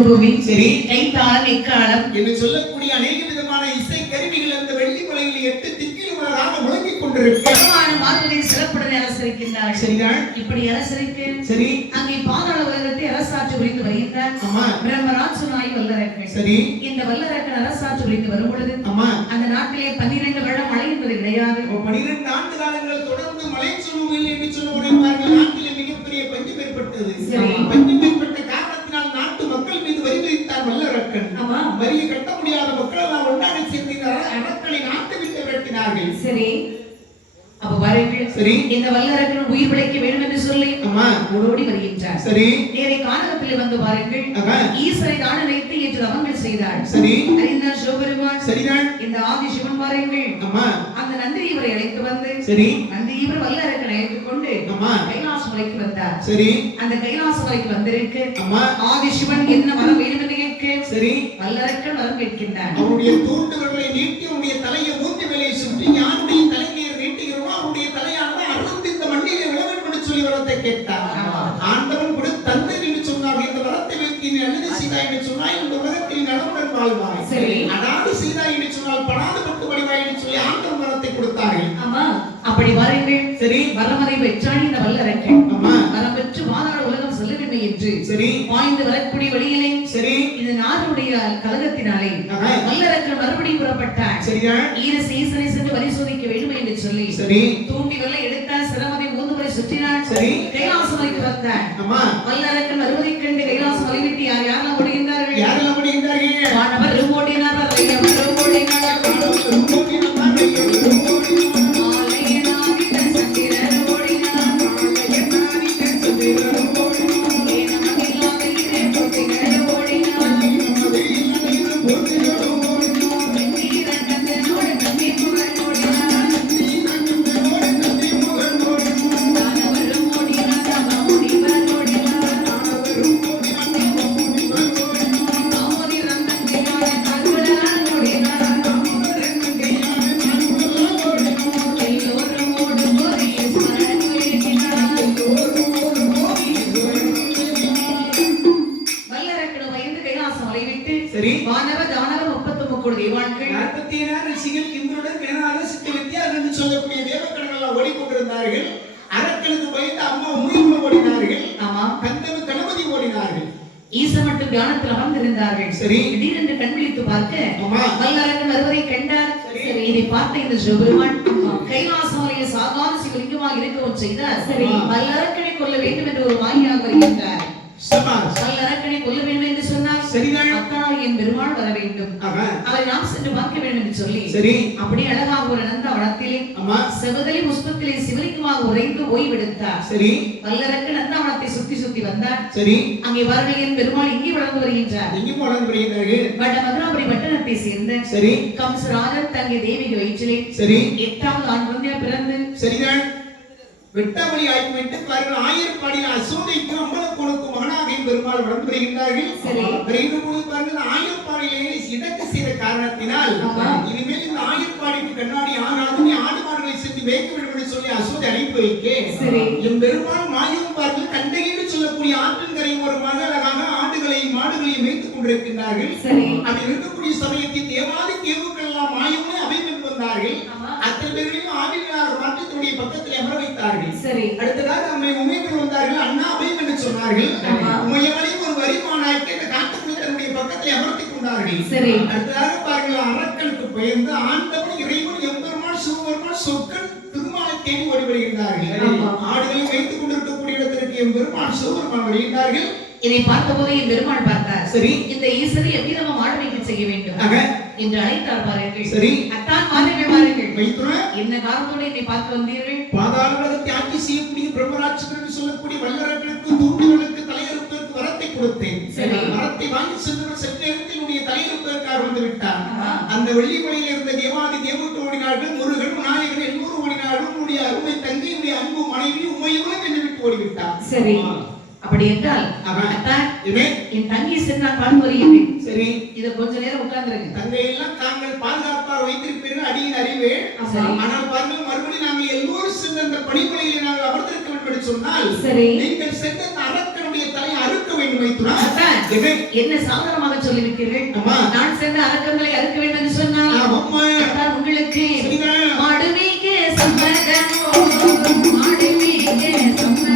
குருபூமி சரி. கைத்தாளம் எக்காலம் என்று சொல்லக்கூடிய அநேக விதமான இசை கருவிகள் அந்த வெள்ளி மலையில் எட்டு திக்கில் உள்ளதாக முழங்கிக் கொண்டிருக்க பெருமான மார்களில் சிறப்புடன் அரசரிக்கின்றார் சரிதான் இப்படி சரி. அங்கே பாதாள உலகத்தை அரசாட்சி புரிந்து வருகின்றார் ஆமா. பிரம்மராட்சனாய் வல்லரக்கன். சரி. இந்த வல்லரக்கன் அரசாட்சி புரிந்து வரும் பொழுது ஆமா. அந்த நாட்டிலே பன்னிரண்டு வருடம் மழை என்பது கிடையாது. ஆண்டு காலங்கள் தொடர்ந்து மழை சொல்லுவதில்லை என்று பாருங்கள் நாட்டிலே மிகப்பெரிய பஞ்சம் ஏற்பட்டது. சரி. பஞ்சம் ஏற்பட்ட காரணத்தினால் நாட்டு மக்கள் மீது வரி விதித்தார் வல்லரக்கன் ஆமா. வரியை கட்ட முடியாத மக்கள் எல்லாம் ஒன்றாக சேர்ந்து இந்த அற- அறக்களை நாட்டை விட்டு விரட்டினார்கள். சரி. அப்ப பாருங்கள் சரி. இந்த வல்லரக்கன் உயிர் பிழைக்க வேண்டும் என்று சொல்லி ஆமா. ஓடோடி வருகின்றார். சரி. நேரை கானகத்திலே வந்து பாருங்கள். ஈஸ்வரை தான வைத்து என்று அவங்கள் சரி. அறிந்தார் சிவபெருமான். சரிதான். இந்த ஆதி சிவன் பாருங்கள். ஆமா. அந்த நந்தி இவரை அழைத்து வந்து சரி. நந்தி இவர் வல்லரக்கனை கொண்டு ஆமா. கைலாச மலைக்கு வந்தார். சரி. அந்த கைலாச மலைக்கு வந்திருக்கு. ஆமா. ஆதி சிவன் என்ன வரம் வேண்டும் என்று சரி. வல்லரக்கன் வரம் கேட்கின்றார். அவருடைய தூண்டுகளை நீட்டி அவருடைய தலையை மூன்று வேலையை சுற்றி யாருடைய தலைமையை நீட்டுகிறோமோ அவருடைய தலையானது அறுந்து இந்த மண்ணிலே விளவன் என்று சொல்லி வரத்தை கேட்டார். ஆண்டவன் கூட தந்தை என்று சொன்னார். இந்த வரத்தை வைத்து நீ நல்லது செய்தாய் என்று சொன்னாய். இந்த உலகத்தில் நலமுடன் வாழ்வாய். சரி. அதாவது செய்தாய் என்று சொன்னால் படாது பட்டு படிவாய் என்று சொல்லி ஆண்டவன் வரத்தை கொடுத்தார்கள். ஆமா. அப்படி வாருங்கள். சரி. வரமதை பெற்றான் இந்த வல்லரக்கன். ஆமா. வரம் பெற்று வாதாட உலகம் செல்ல வேண்டும் என்று சரி. பாய்ந்து வரக்கூடிய வழியிலே கழகத்தினாலே ஆமா. வல்லரக்கன் மறுபடியும் புறப்பட்டார் சரியா ஈர சீசனை சென்று பரிசோதிக்க வேண்டும் என்று சொல்லி சரி. தூண்டி வரல எடுத்தார் சிரமதை மூன்று முறை சுற்றினார் சரி. கைலாச மலைக்கு வந்தார் ஆமா. வல்லரக்கன் வருவதைக் கண்டு கைலாச மலை விட்டு யார் யாரெல்லாம் ஓடுகின்றார்கள் யாரெல்லாம் முடிந்தார்கள் வானவர் சிவபெருமான் கைலாசமலையை சாதாரண சிவலிங்கமாக இருக்கவும் செய்தார் சரி. வல்லரக்கனை கொல்ல வேண்டும் என்று ஒரு மாயாக வருகின்றார். சபாஸ் வல்லரக்கனை கொல்ல வேண்டும் என்று சொன்னார். சரிதான் என் பெருமாள் வர வேண்டும். அவரை நாம் சென்று பார்க்க வேண்டும் என்று சொல்லி சரி. அப்படி அழகாக ஒரு நந்த வனத்திலே ஆமா செவதலி புஷ்பத்திலே சிவலிங்கமாக உறைந்து ஓய்வெடுத்தார். சரி. வல்லரக்கன் நந்தாவனத்தை சுத்தி சுத்தி வந்தார். சரி. அங்கே வரலையன் பெருமாள் இங்கே வளர்ந்து வருகின்றார். எங்கே வளர்ந்து வருகிறார்கள் வட மதுராபுரி பட்டணத்தை சேர்ந்த சரி. கம்சராஜர் தங்கை தேவிக வயிற்றிலே சரி. எட்டாவது ஆண் குழந்தையா பிறந்து சரிதான். வெட்டாமணி ஆகிவிட்டு பாருங்கள் ஆயர்பாடியில் அசோதைக்கு அம்பலக்கோனுக்கு மகனாக பெருமாள் வளர்ந்து வருகின்றார்கள். சரி. வருகின்ற பொழுது பாருங்கள் ஆயர்பாடியிலே இடக்கு செய்த காரணத்தினால். இனிமேல் இந்த ஆயர்பாடிக்கு கண்ணாடி ஆனாலும் நீ மேய்க்க வேண்டும் என்று சொல்லி அசோதை அழைப்பு வைக்க. என் பெருமாள் மாயும் பாருங்கள் கண்டகை என்று சொல்லக்கூடிய ஆற்றின் கரை ஓரமாக அழகாக ஆடுகளை மாடுகளை மேய்த்துக் கொண்டிருக்கின்றார்கள். அப்படி இருக்கக்கூடிய சமயத்தில் தேவாதி தேவுக்கள் எல்லாம் மாயமே அமைப்பில் வந்தார்கள். அத்தனை பேர்களையும் ஆவிகளாக மாற்றி தன்னுடைய பக்கத்தில் அமர வைத்தார்கள். சரி. அடுத்ததாக அம்மை உமையர்கள் வந்தார்கள். அண்ணா அபயம் என்று சொன்னார்கள். உமையவனையும் ஒரு வரிமானாக்கி அந்த காட்டுக்குள்ளே தன்னுடைய பக்கத்தில் அமர்த்திக் கொண்டார்கள். சரி. அடுத்ததாக பாருங்கள் அரக்கனுக்கு பயந்து ஆண்டவன் இறைவன் ஆமா. ஆடுகளை வைத்துக் கொண்டிருக்கக்கூடிய இடத்திற்கு எம்பெருமான் சிவபெருமான் வருகின்றார்கள் இதை பார்த்தபோது என் பெருமாள் பார்த்தார். சரி. இந்த ஈசனை எவ்விதமா ஆழ்வைக்கு செய்ய வேண்டும். என்று அழைத்தார் பாருங்கள். சரி. அத்தான் வாருங்கள் வைத்துறேன் என்ன காரணத்தோடு என்னை பார்க்க வந்தீர்கள்? பாதாள உலகத்தை ஆட்சி செய்யக்கூடிய பிரம்மராட்சகர் என்று சொல்லக்கூடிய வல்லரர்களுக்கு தூண்டுகளுக்கு வரத்தை கொடுத்தேன். சரி. வரத்தை வாங்கி சென்றவர் சென்ற நேரத்தில் உடைய வந்து விட்டார். அந்த வெள்ளிமலையில் இருந்த தேவாதி தேவட்டு ஓடினார்கள். முருகன் விநாயகர் எல்லோரும் ஓடினார்கள். உன்னுடைய அருமை தங்கையுடைய அன்பு மனைவி உமையுடன் என்னை விட்டு ஓடிவிட்டார். சரி. அப்படி என்றால் என் தங்கி சென்று வருகின்றேன் சரி. இத கொஞ்ச நேரம் உட்கார்ந்துருங்க. தங்கை எல்லாம் தாங்கள் பாதுகாப்பாக வைத்திருப்பீர்கள். அடியின் அறிவே. ஆனால் பாருங்கள் மறுபடியும் நாங்கள் எல்லோரும் சென்ற அந்த பணிமனையில் நாங்கள் அமர்ந்திருக்க வேண்டும் சொன்னால் நீங்கள் சென்ற அந்த வேண்டும் மைத்துனா அத்தான், என்ன சாதாரணமாக சொல்லியிருக்கிறீர்கள் அம்மா. நான் சென்ற அரக்கங்களை அறுக்க வேண்டும் என்று சொன்னால் உங்களுக்கு சரிதான். மாடுமேய்க்க சம்மதமோ, மாடுமேய்க்க சம்மதமோ,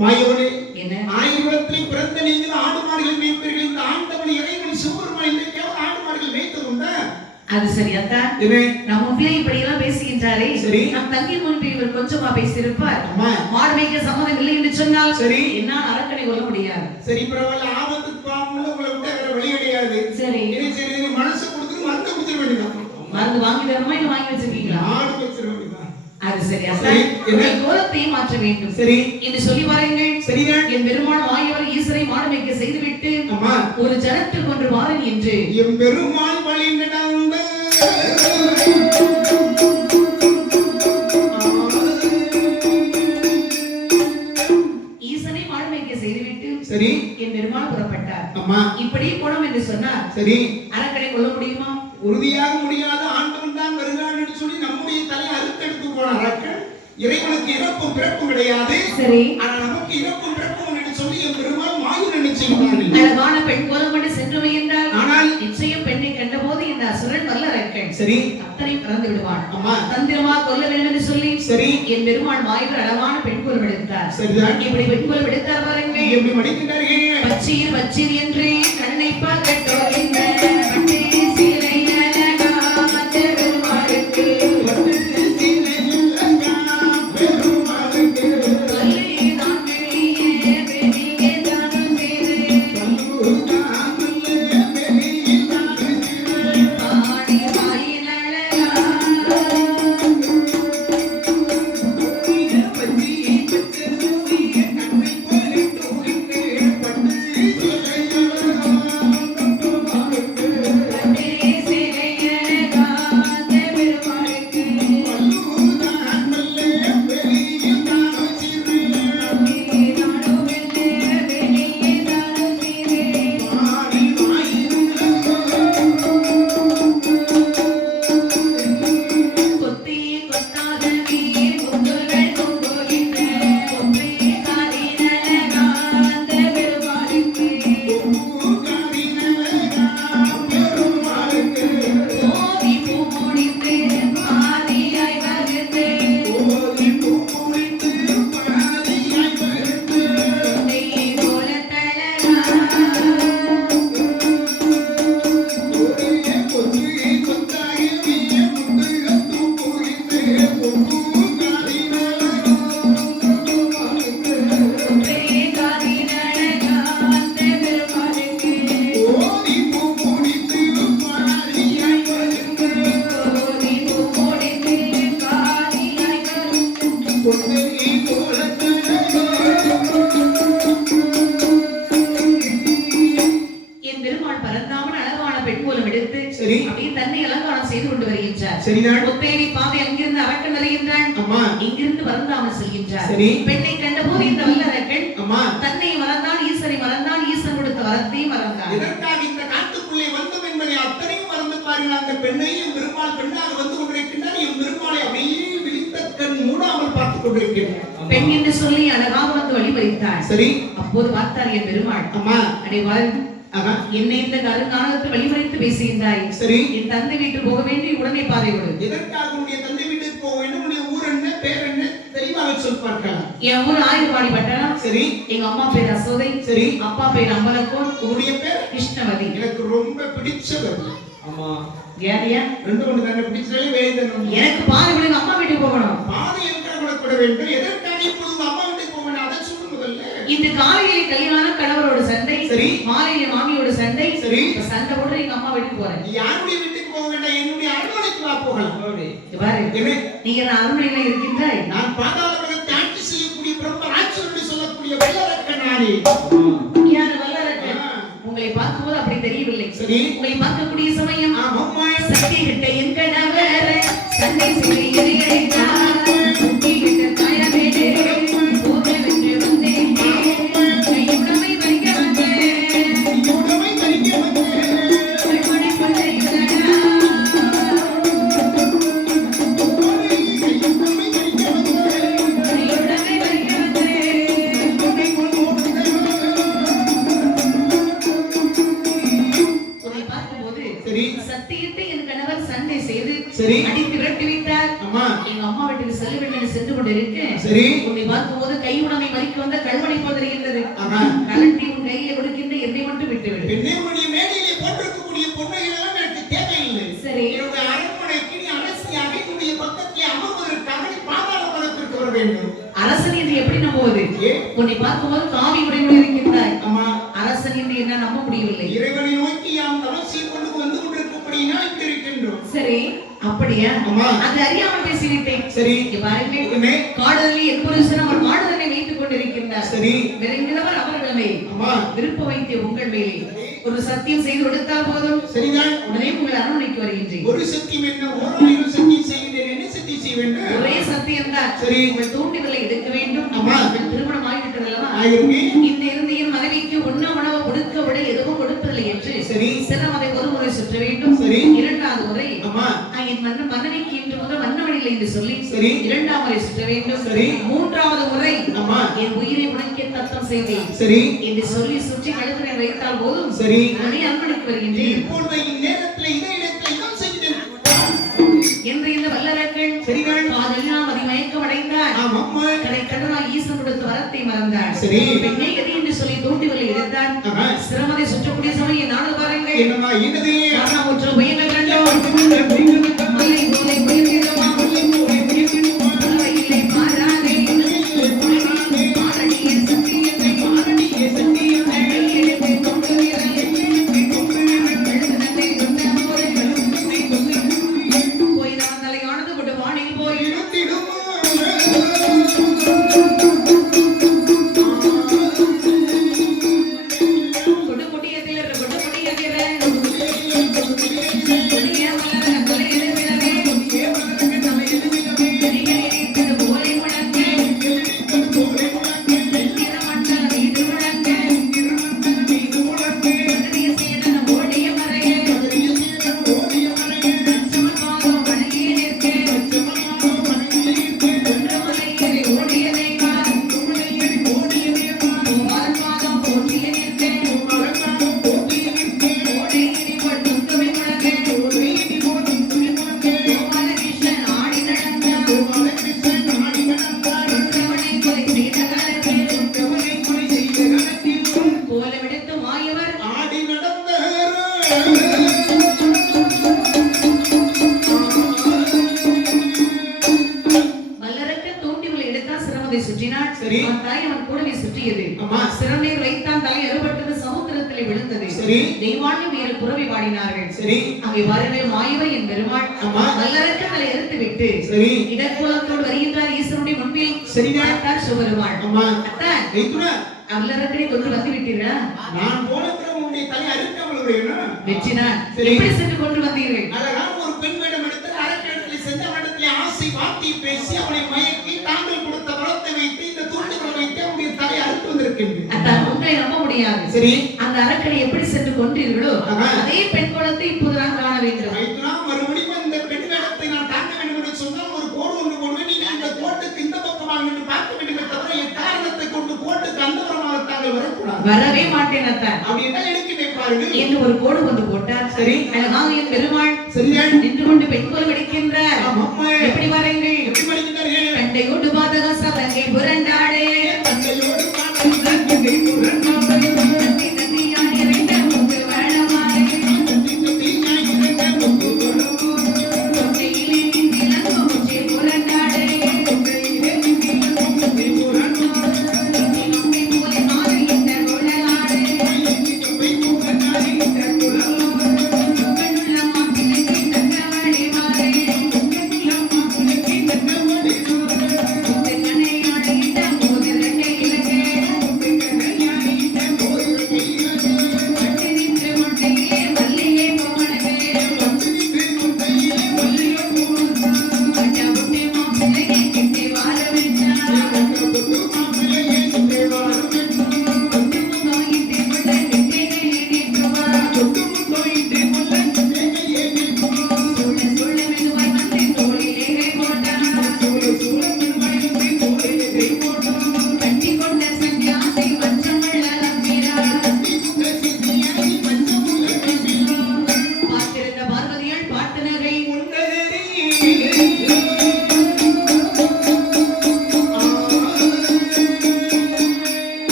மாயோனே என்ன? ஆயிரத்தில் பிறந்த நீங்கள் ஆடு மாடுகள் மேய்ப்பீர்கள் இந்த ஆண்டவன் இறைவன் சிவபெருமான் இன்றைக்காவது ஆடு மாடுகள் மேய்த்தது உண்டா? அது சரி அத்தான் என்ன? நம் முன்னே இப்படி எல்லாம் பேசுகின்றாரே. சரி. நம் தங்கை முன்பு இவர் கொஞ்சமா பேசியிருப்பார். மாடு மேய்க்க சம்மதம் இல்லை என்று சொன்னால் சரி. என்னால் அரக்கனை கொல்ல முடியாது. சரி பரவாயில்ல. ஆபத்துக்கு பாவம்ல உங்களை விட்டு வேற வழி கிடையாது. சரி. சரி மனசு கொடுத்து மருந்து குடிச்சிட வேண்டியதான் மருந்து வாங்கி தரமா இல்ல வாங்கி வச்சிருக்கீங்களா ஆடு வச்சிட வேண்டியதான் அது சரி என்ன? கோலத்தை மாற்ற வேண்டும். சரி. என்று சொல்லி பாருங்கள் சரிதான் என் பெருமாள் வாயவர் ஈசரை மாடு மேய்க்க செய்துவிட்டு ஒரு ஜனத்தில் வாரன் என்று. எம் பெருமாள் வழி நடந்த. ஈசனை மாடு மேய்க்க செய்துவிட்டு சரி. என் பெருமாள் புறப்பட்டார். அம்மா இப்படி போனோம் என்று சொன்னார். சரி. பெருமாள் வாய்வர் அழகான பெண் கோலம் எடுத்தார் இப்படி பெண் கோலம் எடுத்தார் பாருங்கள். எப்படி மடிக்கின்றார்கள். பச்சீர் பச்சீர் என்று சரிதான் முத்தேரி பாதை அங்கிருந்து அரக்கன் வருகின்றான் அம்மா. இங்கிருந்து பரந்தாமன் செல்கின்றார். சரி. பெண்ணை கண்டபோது இந்த வல்லரக்கன் அம்மா. தன்னை மறந்தான் ஈசனை மறந்தான் ஈசன் கொடுத்த வரத்தை மறந்தான். எதற்காக இந்த காட்டுக்குள்ளே வந்தோம் என்பதை அத்தனையும் மறந்து பாருங்கள். அந்த பெண்ணை என் பெருமாள் பெண்ணாக வந்து கொண்டிருக்கின்றார் என் பெருமாளை அப்படியே விழித்த கண் மூடாமல் பார்த்துக் கொண்டிருக்கின்றார் பெண் என்று சொல்லி அழகாக வந்து வழிமறித்தாள் சரி. அப்போது பார்த்தார் என் பெருமாள். அம்மா. அடே வாழ் என்னை இந்த கருங்காலத்தில் வழிமறித்து பேசுகின்றாய். சரி. என் தந்தை வீட்டு போக வேண்டி உடனே பாதை விடு. எதற்காக உன்னுடைய தந்தை வீட்டுக்கு போக வேண்டும்? உன்னுடைய ஊர் என்ன பேர் என்ன? தெளிவாக சொல் பார்க்கலாம். என் ஊர் ஆயுர்வாடி பட்டணம் சரி. எங்க அம்மா பேர் அசோதை. சரி. அப்பா பேர் அம்பலக்கோன். உன்னுடைய பேர்? கிருஷ்ணவதி. எனக்கு ரொம்ப பிடிச்சவர். ஆமா ஏறியா ரெண்டு ஒண்ணு தானே பிடிச்சாலே வேதனம் எனக்கு பாதை விடுங்க அம்மா வீட்டுக்கு போகணும். பாதை என்கிற கூட வேண்டும்? எதற்காக இப்பொழுது உங்க அம்மா வீட்டுக்கு போக வேண்டும் அதை சொல்லு முதல்ல இந்த காலையில கல்யாண கணவரோட சண்டை சரி. மாலையில மாமியோட சண்டை சரி. சண்டை போட்டு எங்க அம்மா வீட்டுக்கு போறேன் யாருடைய வீட்டுக்கு போக வேண்டாம் என்னுடைய அரண்மனைக்கு வா போகலாம் பாரு? நீங்க நான் அரண்மனையில இருக்கின்றாய் நான் பாதாள ஆட்சி செய்யக்கூடிய பிரம்ம ராட்சசன் சொல்லக்கூடிய வல்லரக்க ஆ. உங்களை பார்க்கும்போது அப்படி தெரியவில்லை சரி. உங்களை பார்க்கக்கூடிய சமயம். சக்தி கிட்ட என் கணவர் சண்டை செய்ய சரி அப்படியா? ஆமா. பேசிவிட்டேன். சரி. பாருங்கள் அவர் வைத்துக் கொண்டிருக்கின்றார். சரி. அவர்கள். மேல் விருப்ப வைத்திய உங்கள் மேலே. ஒரு சத்தியம் செய்து கொடுத்தால் போதும். சரிதான். உடனே உங்கள் அரண்மனைக்கு வருகின்றேன். ஒரு சத்தியம் என்ன? ஓராயிரம் சத்தியம் செய்கிறேன் என்ன சத்தியம் செய்ய வேண்டும் ஒரே சத்தியம் தான் சரி. உங்கள் தூண்டிகளை எடுக்க வேண்டும். ஆமா. உங்கள் திருமணம் ஆகிவிட்டது அல்லவா இந்த இருந்தையின் மனைவிக்கு உண்ண உணவு கொடுக்க விட எதுவும் கொடுப்பதில்லை என்று சரி. சிலம் அதை ஒரு முறை சுற்ற வேண்டும் சரி. இரண்டாவது முறை அம்மா "ஆ, என் மன்ன மன்னனுக்கு இன்று முதல் வண்ணவழில்லை என்று சொல்லி சரி. இரண்டாம் முறை சுற்ற வேண்டும். சரி. மூன்றாவது முறை அம்மா என் உயிரை உனக்கே தத்தம் செய்தேன். சரி. என்று சொல்லி சுற்றி கழுத்தினை வைத்தால் போதும். சரி. உடனே அரண்மனைக்கு வருகின்றேன். இப்பொழுது இந்நேரத்தில் இதே இடத்தில் இதான் செய்கிறேன் என்று இந்த வல்லரக்கள் சரிதான். காதெல்லாம் அதிமயக்கம் அடைந்தார் ஆமாம்மா கடை கடனாய் ஈசன் கொடுத்த வரத்தை மறந்தார். சரி. என்று சொல்லி தூண்டிவலை எடுத்தார். ஆஹா. சிரமதை சுற்றக்கூடிய சமயம் நாடு பாருங்கள் புயலை கண்டோம் மலை சுற்றினாள் சரி. அவன் தாய் அவன் கூடவே சுற்றியது. அம்மா. சிறநீர் வைத்தான் தலை அறுபட்டது சமுத்திரத்திலே விழுந்தது. சரி. தெய்வாண்மை வீர புறவி பாடினார்கள். சரி. அங்கே வரவே மாயவர் என் பெருமாள். அம்மா. வல்லரக்க தலை அறுத்து விட்டு சரி. இடக்கூலத்தோடு வருகின்றார் ஈஸ்வரனுடைய முன்பில் சிவபெருமாள் அம்மா அத்தான். வல்லரக்கனை கொண்டு வந்து விட்டீர்களா நான் போன பிறகு உன்னுடைய தலை வெற்றினார். சரி. எப்படி சென்று கொண்டு வந்தீர்கள்? அழகான ஒரு பெண் வேடம் எடுத்து கண்ணை நம்ப முடியாது. சரி. அந்த அரக்கனை எப்படி சென்று கொண்டீர்களோ அதே பெண் குலத்தை இப்போது நான் காண வேண்டும் மறுபடியும் அந்த பெண் குலத்தை நான் தாங்க வேண்டும் என்று சொன்னால் ஒரு கோடு ஒன்று கொண்டு நீங்க அந்த கோட்டுக்கு இந்த பக்கமாக என்று பார்க்க வேண்டுமே தவிர என் காரணத்தை கொண்டு கோட்டுக்கு அந்த புறமாக தாங்கள் வரக்கூடாது. வரவே மாட்டேன் அத்தான் அப்படின்னா எடுக்கிறேன் என்று ஒரு கோடு ஒன்று போட்டார். சரி. அழகாக என் பெருமாள் நின்று கொண்டு பெண் குலம் எடுக்கின்றார்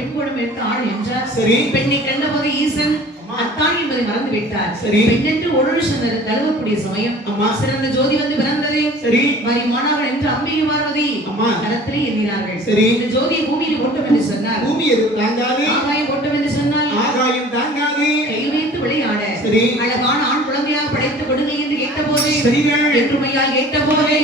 பெண் குணம் எடுத்த ஆள் என்றார் சரி. பெண்ணை கண்டபோது ஈசன் அத்தான் என்பதை மறந்து விட்டார் சரி. பெண்ணென்று ஒரு நிமிஷம் தழுவக்கூடிய சமயம் அம்மா. சிறந்த ஜோதி வந்து பிறந்ததே. சரி. மரி மாணவர்கள் என்று அம்பிகை பார்வதி அம்மா. கரத்திலே எண்ணினார்கள் சரி. இந்த ஜோதியை பூமியில் ஓட்டம் என்று சொன்னார். பூமி எதுவும் தாங்காது. ஆகாயம் ஓட்டம் என்று சொன்னால் ஆகாயம் தாங்காது. கை வைத்து விளையாட. சரி. அழகான ஆண் குழந்தையாக படைத்து கொடுங்க என்று கேட்ட போதே என்று மையா கேட்ட போதே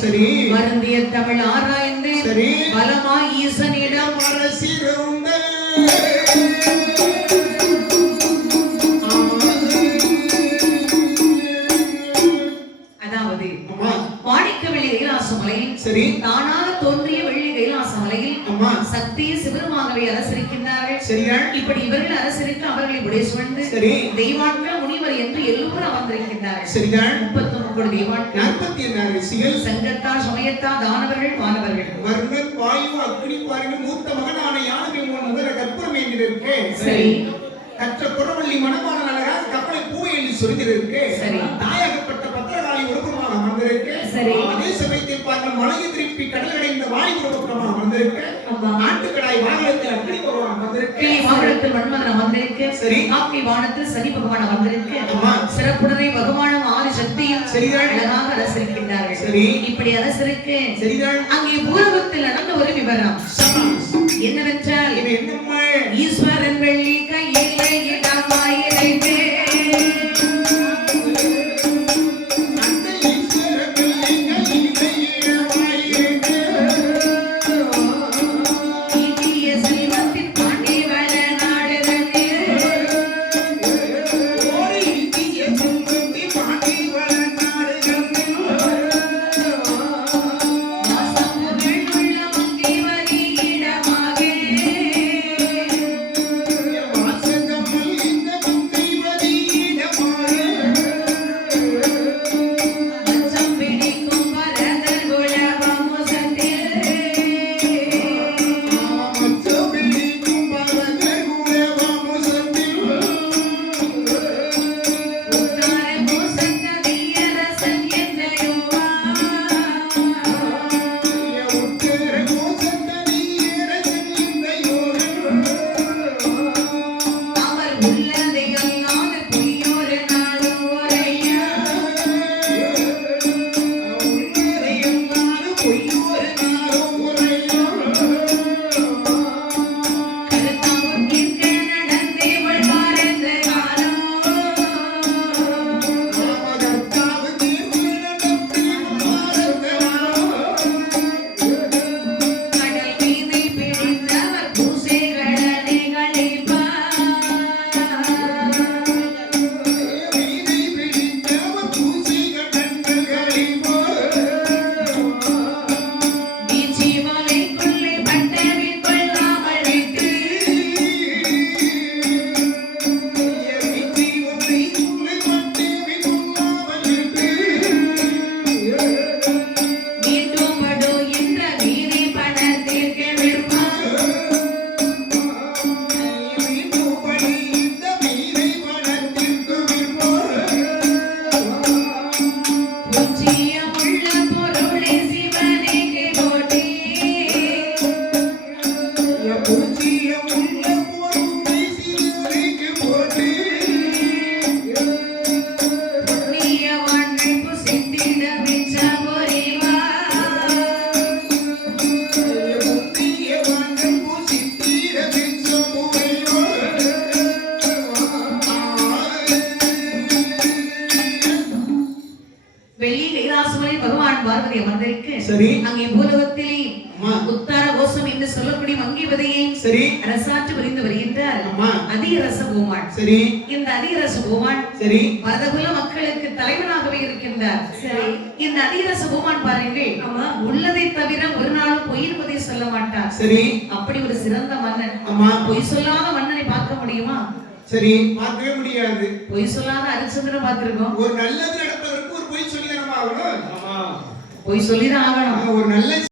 சரி. தமிழ் ஆராய்ந்து சரி. பலமாய் ஈசனிடம் அரசிருந்த அதாவது மாணிக்கவெளி கைலாச மலையில் சரி. தானாக தோன்றிய வெள்ளி கைலாச மலையில் சக்தியை சிவருமாகவே அரசரிக்கின்றார்கள். இப்படி இவர்கள் அரசரிக்க அவர்களை விடை சுமந்து சரி. தெய்வான்கள் என்று எல்லோரும் அமர்ந்திருக்கின்றார்கள். சரிதான். முப்பத்தி முப்பது தெய்வான்கள் நாற்பத்தி என்ன ரிஷிகள் சங்கத்தா சமயத்தா தானவர்கள் வானவர்கள். வர்ணன் வாயு அக்னி பாருங்க மூத்த மகனான யானவை உன் முதல கற்பூரம் ஏந்திருக்கு சரி. கற்ற புறவள்ளி மணமான அழகாக கப்பலை பூவையில் சொரிந்திருக்கு சரி. தாயகப்பட்ட பத்திரகாளி ஒருபுறமாக அமர்ந்திருக்கு சரி. பாருங்கள் மலையை திருப்பி கடலடைந்த வாயு ஒருபுறமாக அமர்ந்திருக்கு ஆமா. நாட்டுக்கடாய் வாகனத்தில் அக்னி பகவான் சரி. வானத்தில் சனி பகவான் அமர்ந்திருக்கு ஆமா. சிறப்புடனே பகவானும் ஆதி சக்தியும் சரிதான். அழகாக அரசரிக்கின்றார்கள் சரி. இப்படி அரசருக்கு சரிதான் அங்கே பூலகத்தில் நடந்த ஒரு விவரம். என்னவென்றால் ஈஸ்வரன் வெள்ளி கையிலே சரி. அரசாற்று புரிந்து வருகின்றார். அம்மா. அதிரச பூமான் சரி. இந்த அதிரச பூமான் சரி. பரதகுல மக்களுக்கு தலைவனாகவே இருக்கின்றார். சரி. இந்த அதிரச பூமான் பாருங்கள். ஆமா. உள்ளதை தவிர ஒரு நாளும் பொய் என்பதை சொல்ல மாட்டார். சரி. அப்படி ஒரு சிறந்த மன்னன். அம்மா பொய் சொல்லாத மன்னனை பார்க்க முடியுமா? சரி. பார்க்கவே முடியாது. பொய் சொல்லாத ஹரிச்சந்திரன் பார்த்திருக்கோம். ஒரு நல்லது நடப்பதற்கு ஒரு பொய் சொல்லி ஆகணும்? பொய் சொல்லிதான் ஆகணும். ஒரு நல்ல